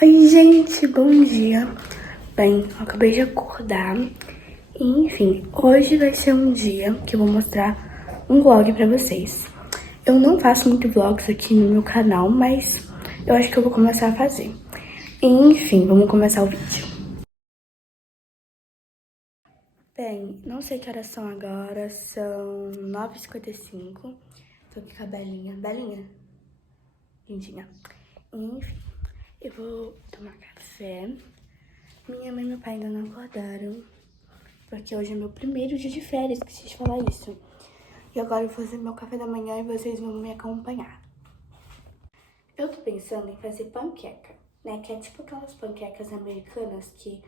Oi, gente, bom dia. Bem, eu acabei de acordar. E, enfim, hoje vai ser um dia que eu vou mostrar um vlog pra vocês. Eu não faço muito vlogs aqui no meu canal, mas eu acho que eu vou começar a fazer. E, enfim, vamos começar o vídeo. Bem, não sei que horas são agora, são 9h55. Tô aqui com a Belinha. Belinha? Lindinha. Enfim, eu vou tomar café. Minha mãe e meu pai ainda não acordaram, porque hoje é meu primeiro dia de férias, esqueci de falar isso. E agora eu vou fazer meu café da manhã e vocês vão me acompanhar. Eu tô pensando em fazer panqueca, né? Que é tipo aquelas panquecas americanas que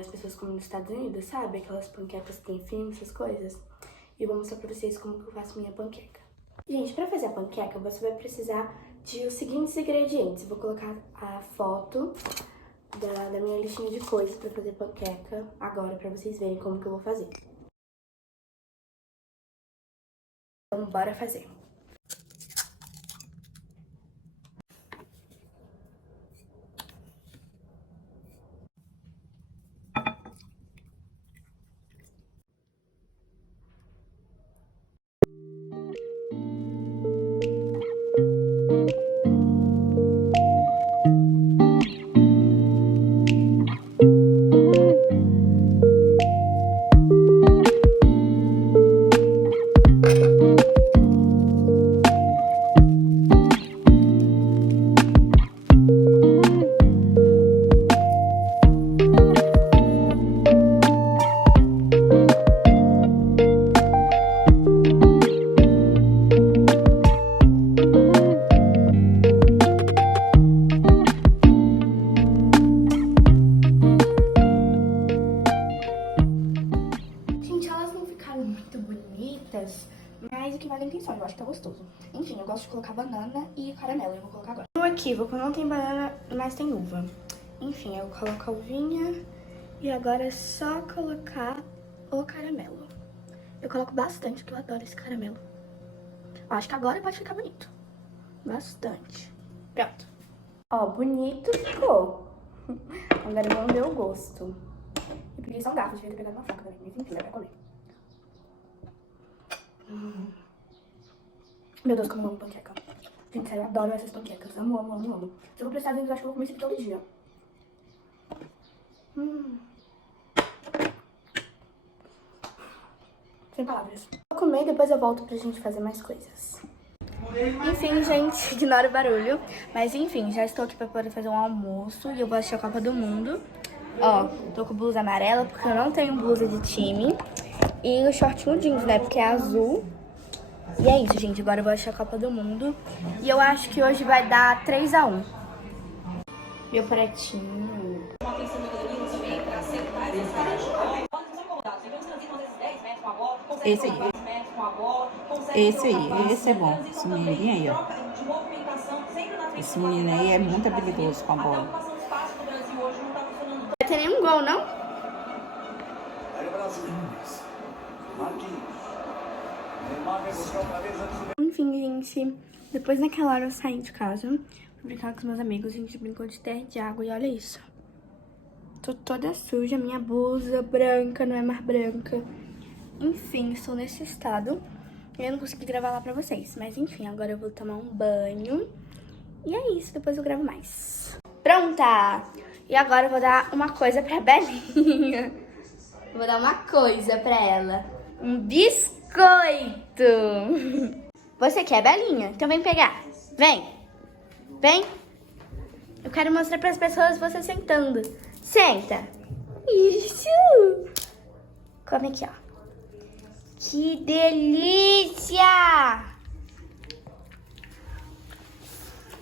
as pessoas comem nos Estados Unidos, sabe? Aquelas panquecas que tem filme, essas coisas. E eu vou mostrar pra vocês como que eu faço minha panqueca. Gente, pra fazer a panqueca, você vai precisar de os seguintes ingredientes. Vou colocar a foto da minha listinha de coisas pra fazer panqueca agora, pra vocês verem como que eu vou fazer. Então, bora fazer. Gente, elas não ficaram muito bonitas, mas o que vale a intenção, eu acho que tá gostoso. Enfim, eu gosto de colocar banana e caramelo, eu vou colocar agora. No equívoco não tem banana, mas tem uva. Enfim, eu coloco a uvinha e agora é só colocar o caramelo. Eu coloco bastante, porque eu adoro esse caramelo. Eu acho que agora pode ficar bonito. Bastante. Pronto. Ó, bonito ficou. Agora vamos ver o gosto. E porque são garfos, devia ter pegado uma faca também, mas enfim, dá pra comer. Meu Deus, como eu amo panqueca. Gente, sério, eu adoro essas panquecas. Amo, amo, amo, amo. Se eu for prestar atenção, eu acho que eu vou comer isso aqui todo dia. Sem palavras. Vou comer e depois eu volto pra gente fazer mais coisas. Enfim, gente, ignora o barulho. Mas enfim, já estou aqui pra poder fazer um almoço e eu vou assistir a Copa do Mundo. Ó, tô com blusa amarela porque eu não tenho blusa de time. E o shortinho jeans, né, porque é azul. E é isso, gente, agora eu vou assistir a Copa do Mundo. E eu acho que hoje vai dar 3-1. Meu pratinho. Esse aí. Esse é bom. Esse menininho aí, ó. Esse menino aí é muito habilidoso com a bola. Não vai ter nenhum gol, não? Enfim, gente, depois naquela hora eu saí de casa, fui brincar com os meus amigos, a gente brincou de terra e de água e olha isso. Tô toda suja, minha blusa branca não é mais branca. Enfim, estou nesse estado. Eu não consegui gravar lá pra vocês, mas enfim, agora eu vou tomar um banho. E é isso, depois eu gravo mais. Pronta! E agora eu vou dar uma coisa pra Belinha. Vou dar uma coisa pra ela. Um biscoito. Você quer, Belinha? Então vem pegar. Vem. Vem. Eu quero mostrar pras pessoas você sentando. Senta. Isso. Come aqui, ó. Que delícia!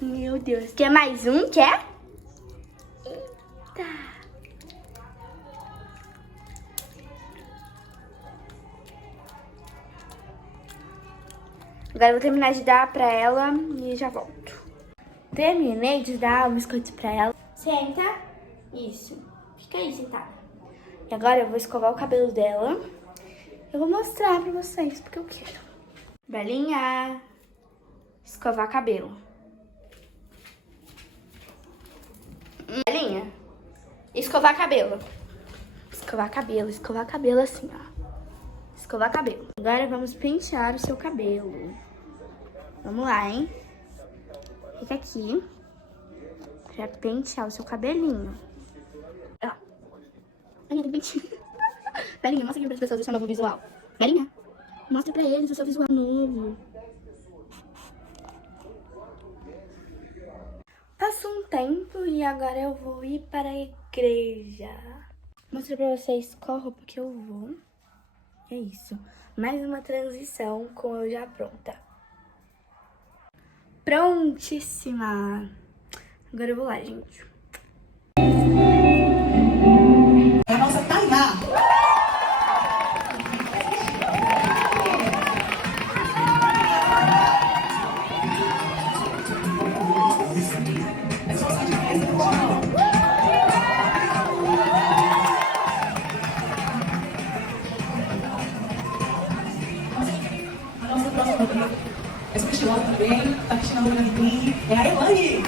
Meu Deus. Quer mais um? Quer? Eita. Agora eu vou terminar de dar pra ela e já volto. Terminei de dar o biscoito pra ela. Senta. Isso. Fica aí sentada. E agora eu vou escovar o cabelo dela. Eu vou mostrar pra vocês, porque eu quero. Belinha. Escovar cabelo. Escovar cabelo. Escovar cabelo assim, ó. Escovar cabelo. Agora vamos pentear o seu cabelo. Vamos lá, hein? Fica aqui. Pra pentear o seu cabelinho. Ó. Belinha, tem penteio. Belinha, mostra aqui para as pessoas o seu novo visual. Belinha, mostra pra eles o seu visual novo. Passou um tempo e agora eu vou ir para a igreja. Mostrar pra vocês qual roupa que eu vou. É isso. Mais uma transição com eu já pronta. Prontíssima! Agora eu vou lá, gente. É a nossa Tainá. Esse festival também está aqui na Rua é a Elane.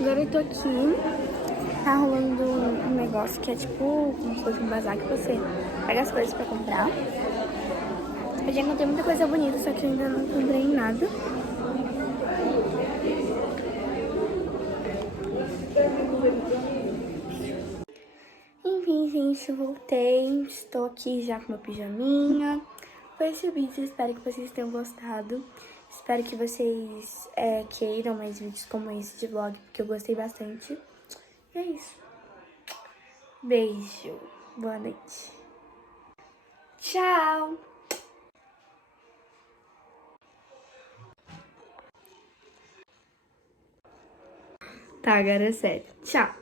Agora eu tô aqui, tá rolando um negócio que é tipo como se fosse um bazar que você pega as coisas pra comprar. Eu já encontrei muita coisa bonita, só que eu ainda não comprei nada. Enfim, gente, voltei. Estou aqui já com meu pijaminha. Foi esse o vídeo, espero que vocês tenham gostado. Espero que vocês queiram mais vídeos como esse de vlog, porque eu gostei bastante. E é isso. Beijo. Boa noite. Tchau. Tá, agora é sério. Tchau.